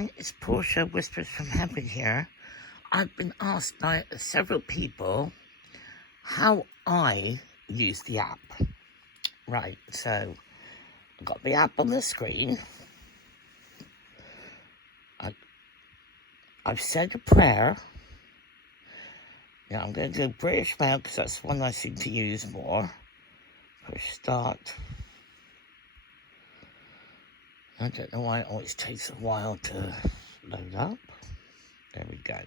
everyone, it's Portia Whispers from Heaven here. I've been asked by several people how I use the app. Right, so I've got the app on the screen. I've said a prayer. Now I'm going to do British Mail because that's the one I seem to use more. Push start. I don't know why it always takes a while to load up. There we go.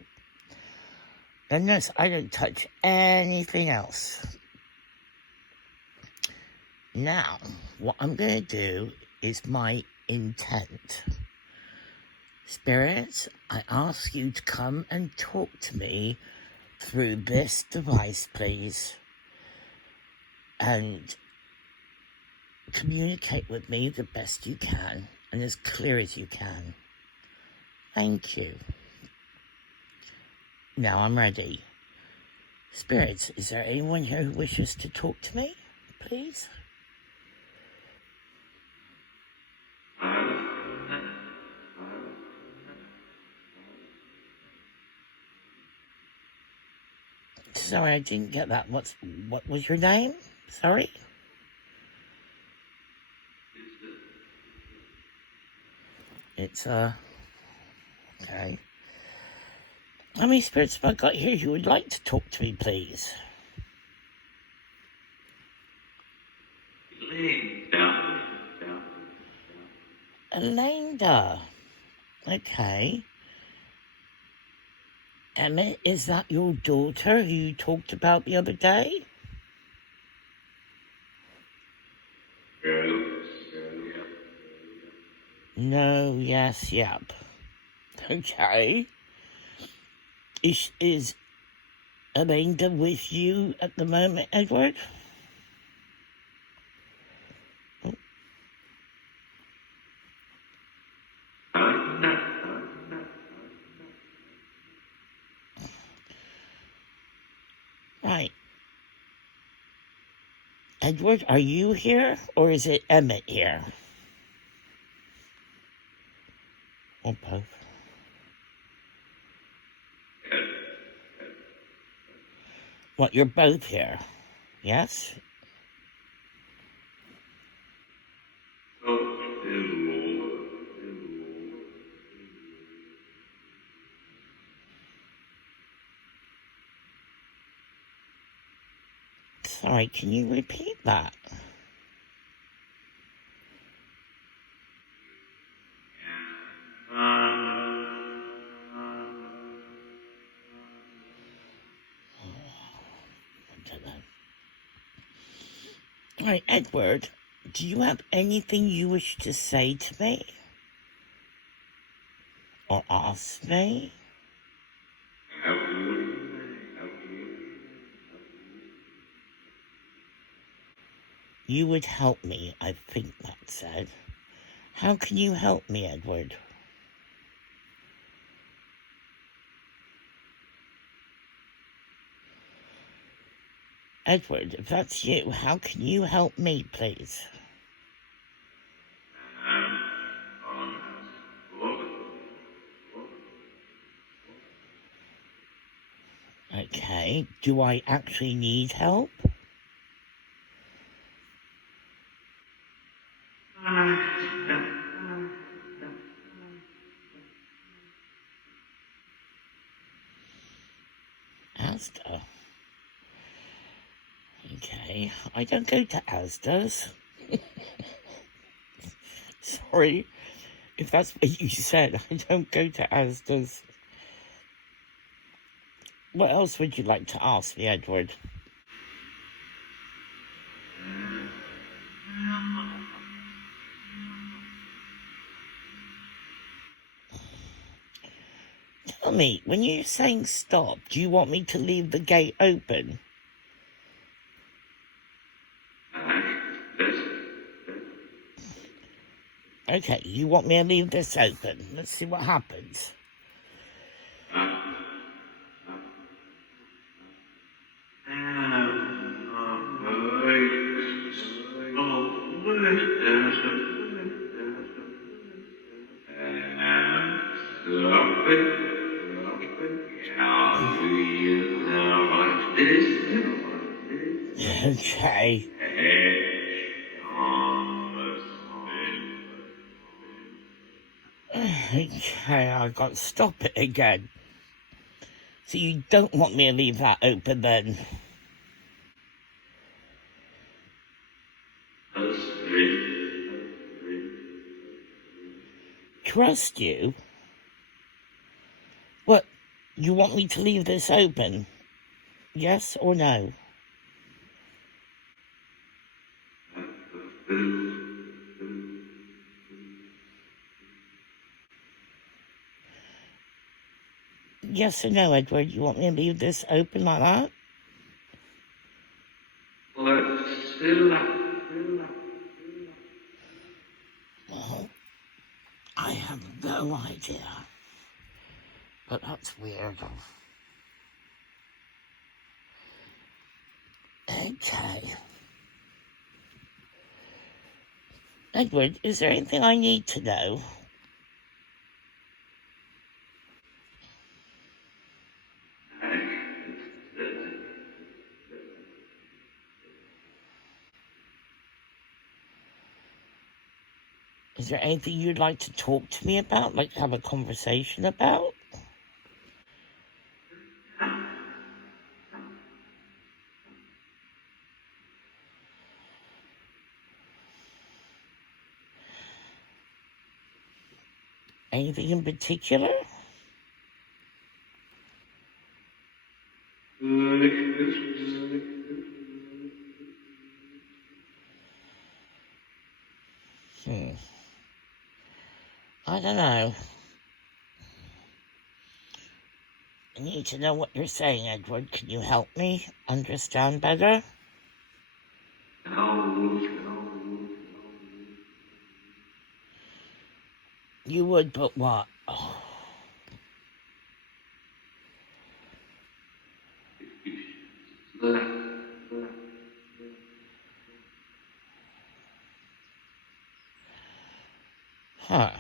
And notice I don't touch anything else. Now, what I'm going to do is my intent. Spirits, I ask you to come and talk to me through this device, please. And communicate with me the best you can and as clear as you can. Thank you. Now I'm ready. Spirits, is there anyone here who wishes to talk to me, please? Sorry, I didn't get that. What was your name? Sorry? It's, okay. How many spirits have I got here who would like to talk to me, please? Elenda. Okay. Emmett, is that your daughter who you talked about the other day? No, yes, yep. Okay. Is Amanda with you at the moment, Edward? Right. Edward, are you here, or is it Emmett here? Or both? What, you're both here? Yes? Sorry, can you repeat that? All right, Edward, do you have anything you wish to say to me? Or ask me? You would help me, I think that said. How can you help me, Edward? Edward, if that's you, how can you help me, please? Okay, do I actually need help? Asda. Okay, I don't go to Asda's. Sorry, if that's what you said, I don't go to Asda's. What else would you like to ask me, Edward? Tell me, when you're saying stop, do you want me to leave the gate open? Okay, you want me to leave this open. Let's see what happens. Okay, I got to stop it again. So you don't want me to leave that open then? Trust you? What, you want me to leave this open? Yes or no? Yes or no, Edward? You want me to leave this open like that? Well, I have no idea. But that's weird. Okay. Edward, is there anything I need to know? Is there anything you'd like to talk to me about? Like have a conversation about? Anything in particular? I don't know. I need to know what you're saying, Edward. Can you help me understand better? You would, but what? Oh. Huh.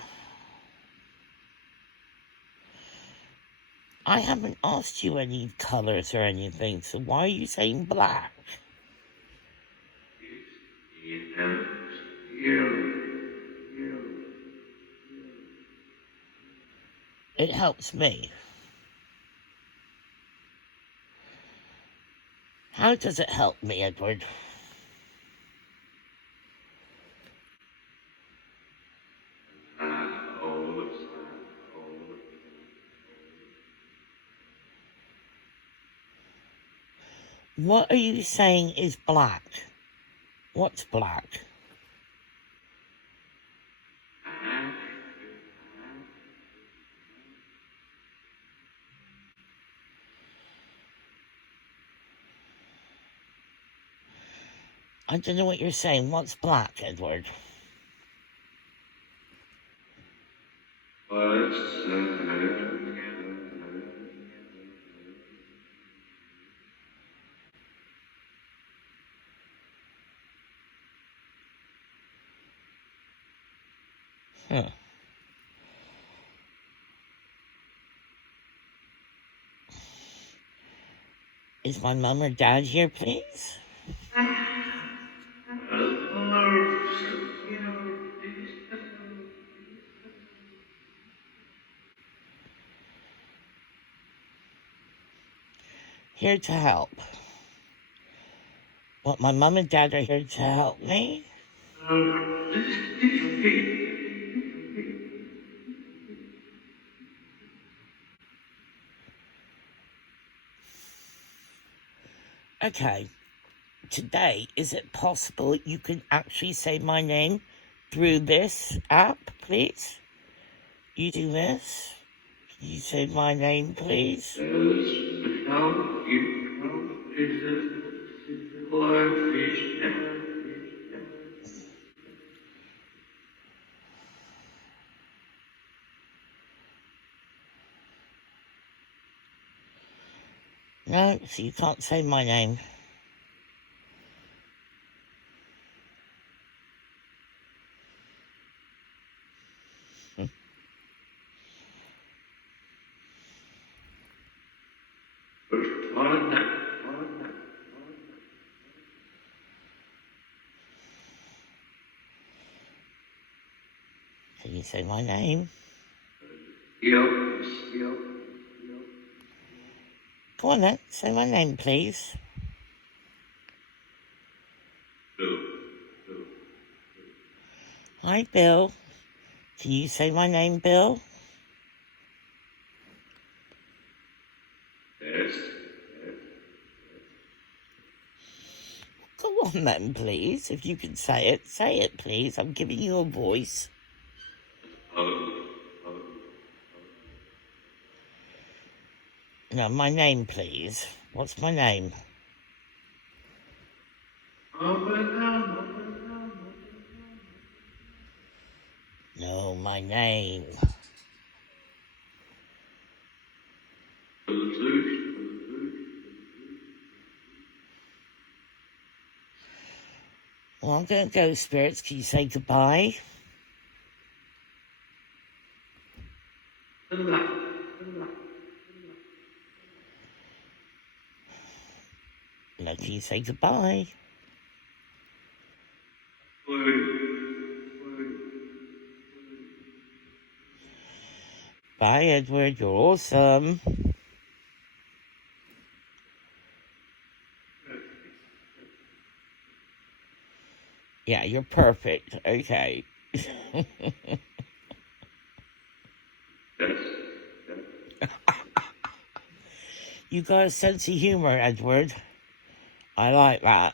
I haven't asked you any colors or anything, so why are you saying black? It helps me. How does it help me, Edward? What are you saying is black? What's black? I don't know what you're saying. What's black, Edward? Huh. Is my mom or dad here, please? Here to help. What, my mom and dad are here to help me? Okay. Today, is it possible you can actually say my name through this app, please? You do this? Can you say my name, please? No, so you can't say my name. Can you say my name? Go on then, say my name, please. Hi, Bill. Can you say my name, Bill? Go on then, please. If you can say it, please. I'm giving you a voice. No, my name, please. What's my name? No, my name. Well, I'm going to go, spirits. Can you say goodbye? No, can you say goodbye? Bye, Edward. You're awesome. Yeah, you're perfect. Okay. You got a sense of humor, Edward. I like that.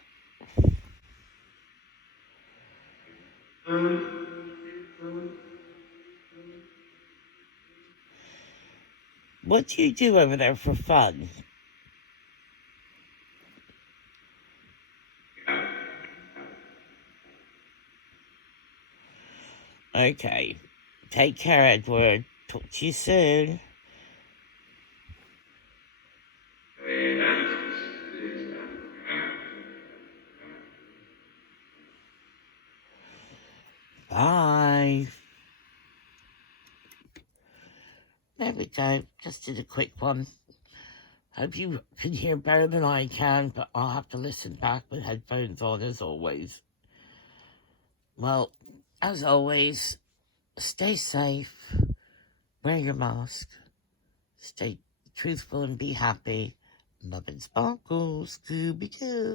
What do you do over there for fun? Okay. Take care, Edward. Talk to you soon. Bye. There we go. Just did a quick one. Hope you can hear better than I can, but I'll have to listen back with headphones on as always. Well, as always, stay safe, wear your mask, stay truthful and be happy. Love and sparkles, Scooby-Doo.